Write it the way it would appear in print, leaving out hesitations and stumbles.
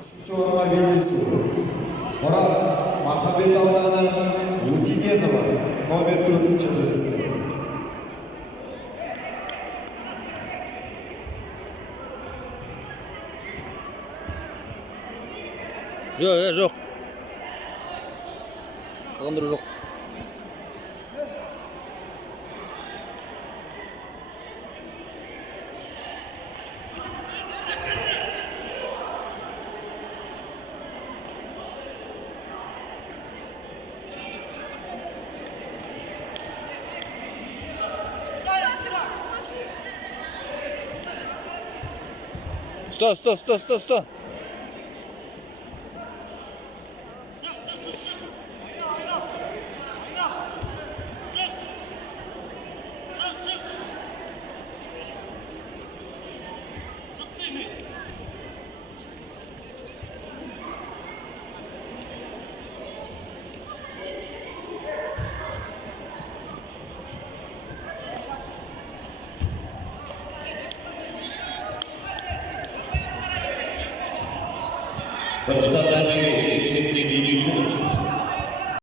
Үшінші орынға белгісі. Мұрат Махамбет ауданы Өтегенова номер 4-ші жүрісі. Жоқ. Сағындыру жоқ. Сто. Başkanlarına göre eşitliğini yüzünü